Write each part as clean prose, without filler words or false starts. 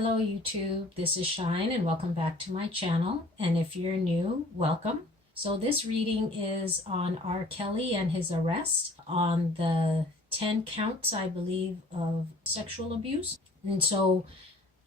Hello YouTube, this is Shine and welcome back to my channel. And if you're new, welcome. So this reading is on R. Kelly and his arrest on the 10 counts, I believe, of sexual abuse. And so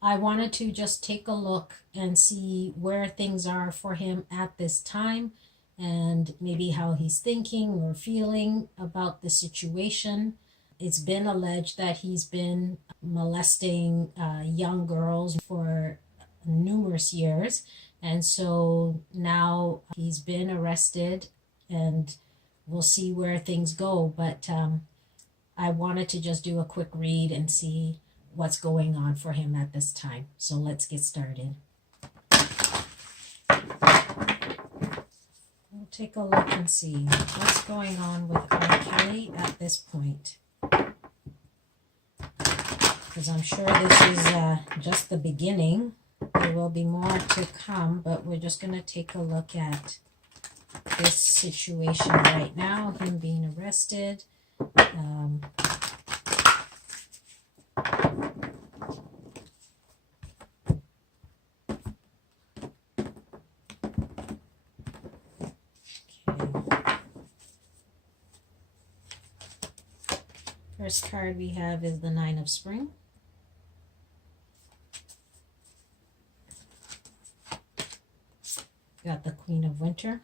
I wanted to just take a look and see where things are for him at this time and maybe how he's thinking or feeling about the situation. It's been alleged that he's been molesting young girls for numerous years. And so now he's been arrested and we'll see where things go. But I wanted to just do a quick read and see what's going on for him at this time. So let's get started. We'll take a look and see what's going on with R. Kelly at this point, because I'm sure this is just the beginning. There will be more to come, but we're just going to take a look at this situation right now, him being arrested. First card we have is the Nine of Spring. Got the Queen of Winter.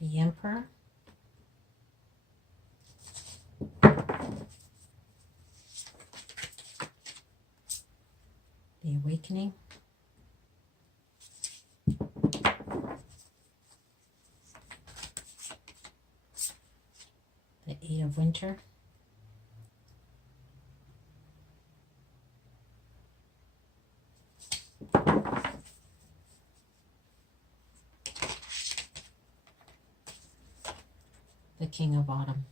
The Emperor. The Awakening. The Eight of Winter. The King of Autumn.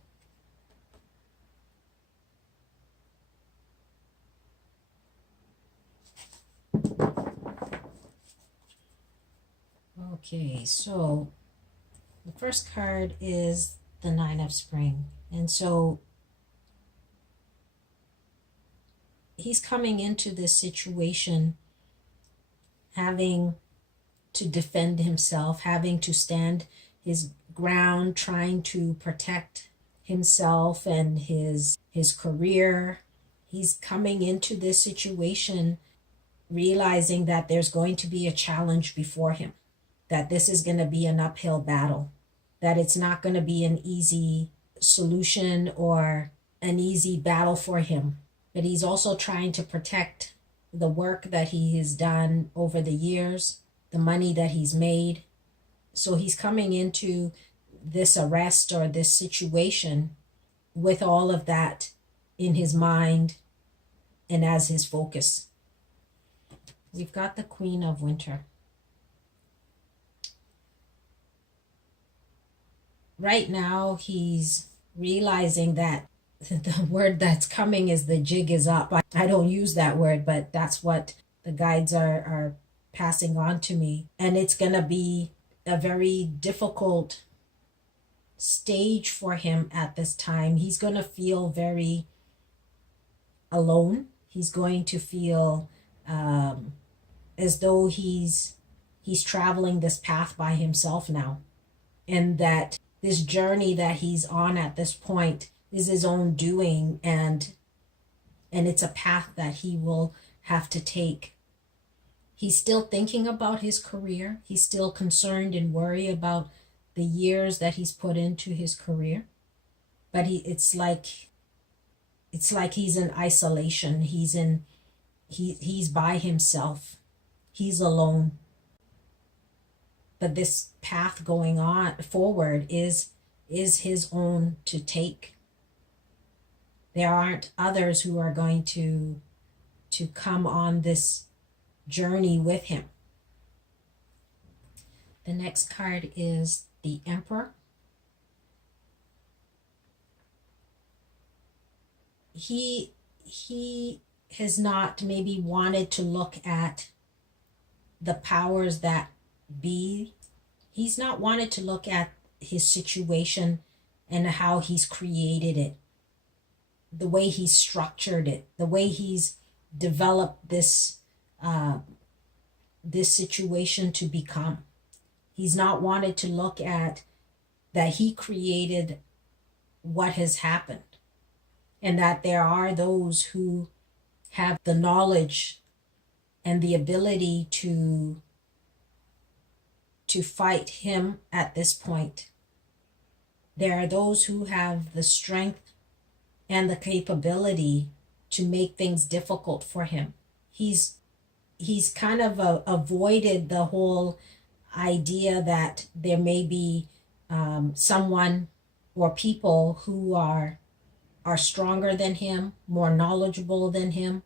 Okay, so the first card is the Nine of Spring. And so he's coming into this situation having to defend himself, having to stand his ground, trying to protect himself and his career. He's coming into this situation realizing that there's going to be a challenge before him, that this is going to be an uphill battle, that it's not going to be an easy solution or an easy battle for him. But he's also trying to protect the work that he has done over the years, the money that he's made. So he's coming into this arrest or this situation with all of that in his mind and as his focus. We've got the Queen of Winter. Right now, he's realizing that the word that's coming is the jig is up. I don't use that word, but that's what the guides are passing on to me. And it's going to be a very difficult stage for him at this time. He's going to feel very alone. He's going to feel as though he's traveling this path by himself now, and that this journey that he's on at this point is his own doing, and it's a path that he will have to take. He's still thinking about his career. He's still concerned and worried about the years that he's put into his career. But it's like he's in isolation. He's by himself. He's alone. But this path going on forward is his own to take. There aren't others who are going to come on this journey with him. The next card is the Emperor. He has not maybe wanted to look at the powers that be. He's not wanted to look at his situation and how he's created it, the way he's structured it, the way he's developed this situation to become. He's not wanted to look at that he created what has happened, and that there are those who have the knowledge and the ability to fight him at this point. There are those who have the strength and the capability to make things difficult for him. He's kind of avoided the whole idea that there may be someone or people who are stronger than him, more knowledgeable than him,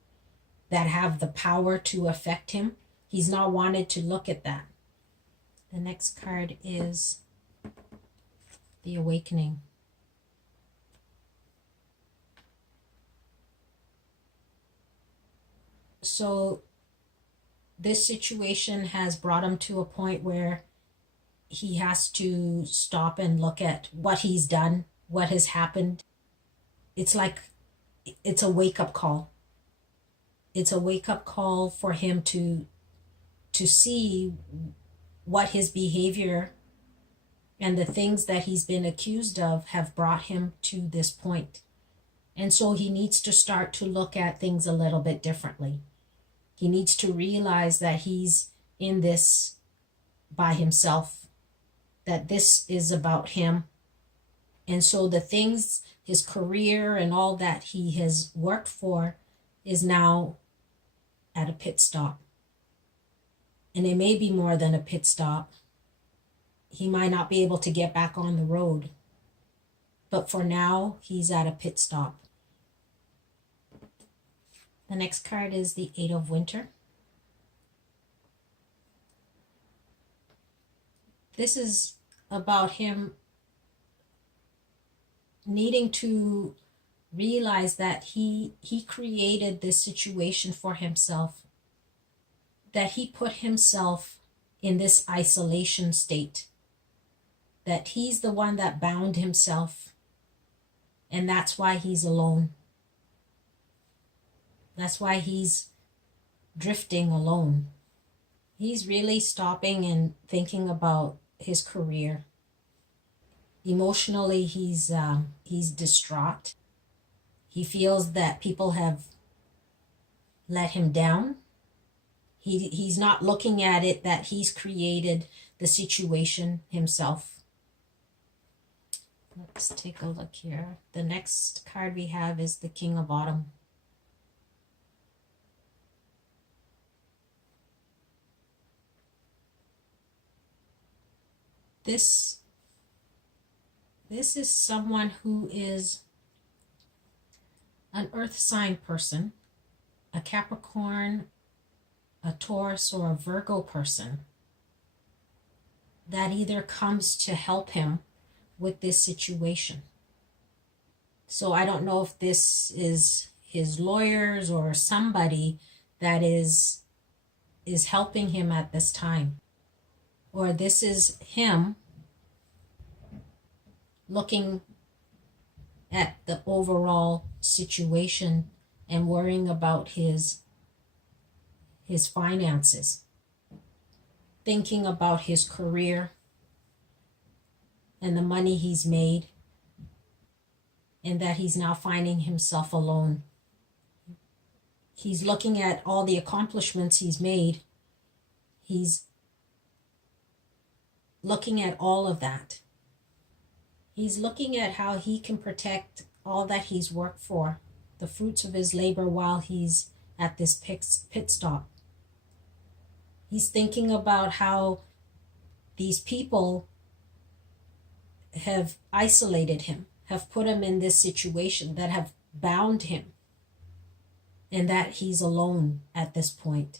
that have the power to affect him. He's not wanted to look at that. The next card is the Awakening. So this situation has brought him to a point where he has to stop and look at what he's done, what has happened. It's like it's a wake-up call. It's a wake-up call for him to see what his behavior and the things that he's been accused of have brought him to this point. And so he needs to start to look at things a little bit differently. He needs to realize that he's in this by himself, that this is about him. And so the things, his career and all that he has worked for is now at a pit stop. And it may be more than a pit stop. He might not be able to get back on the road. But for now, he's at a pit stop. The next card is the Eight of Winter. This is about him needing to realize that he created this situation for himself, that he put himself in this isolation state, that he's the one that bound himself, and that's why he's alone. That's why he's drifting alone. He's really stopping and thinking about his career. Emotionally, he's distraught. He feels that people have let him down. He's not looking at it that he's created the situation himself. Let's take a look here. The next card we have is the King of Autumn. This is someone who is an earth sign person, a Capricorn, a Taurus, or a Virgo person that either comes to help him with this situation. So I don't know if this is his lawyers or somebody that is helping him at this time. Or this is him looking at the overall situation and worrying about his finances, thinking about his career and the money he's made, and that he's now finding himself alone. He's looking at all the accomplishments he's made. He's looking at all of that. He's looking at how he can protect all that he's worked for, the fruits of his labor while he's at this pit stop. He's thinking about how these people have isolated him, have put him in this situation, that have bound him, and that he's alone at this point.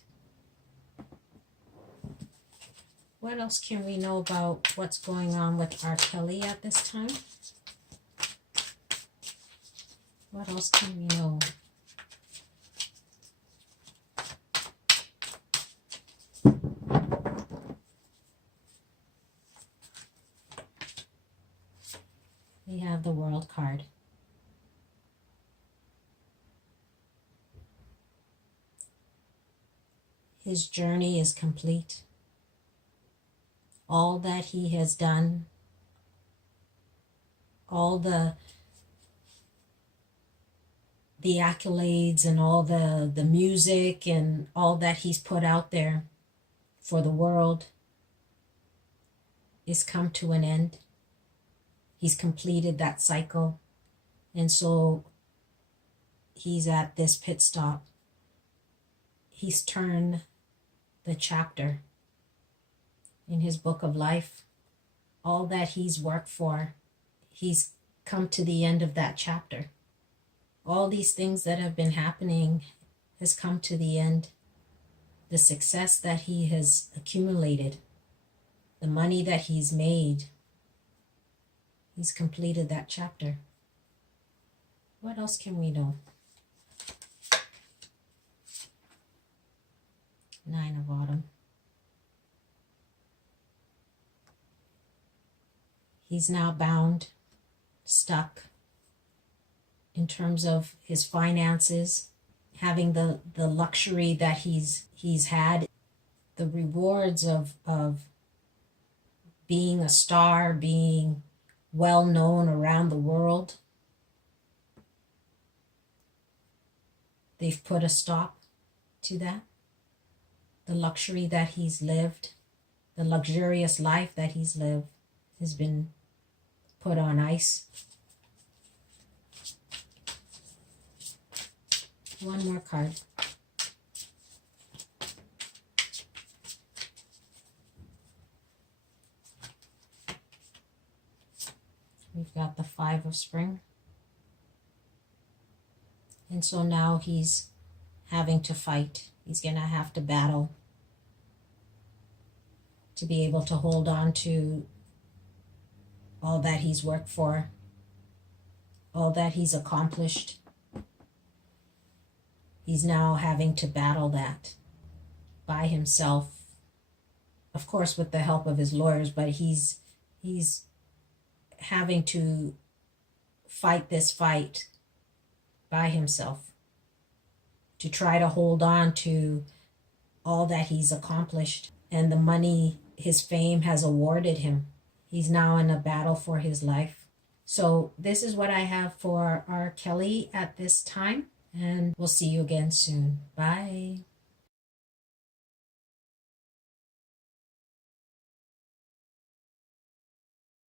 What else can we know about what's going on with R. Kelly at this time? What else can we know? have the World card. His journey is complete. All that he has done, all the accolades and all the music and all that he's put out there for the world is come to an end. He's completed that cycle. And so he's at this pit stop. He's turned the chapter in his book of life. All that he's worked for, he's come to the end of that chapter. All these things that have been happening has come to the end. The success that he has accumulated, the money that he's made, he's completed that chapter. What else can we know? Nine of Autumn. He's now bound, stuck in terms of his finances, having the luxury that he's had, the rewards of being a star, being well known around the world. They've put a stop to that. The luxury that he's lived, the luxurious life that he's lived has been put on ice. One more card. We've got the Five of Spring. And so now he's having to fight. He's going to have to battle to be able to hold on to all that he's worked for, all that he's accomplished. He's now having to battle that by himself, of course with the help of his lawyers, but he's having to fight this fight by himself to try to hold on to all that he's accomplished and the money his fame has awarded him. He's now in a battle for his life. So this is what I have for our Kelly at this time, and we'll see you again soon. Bye.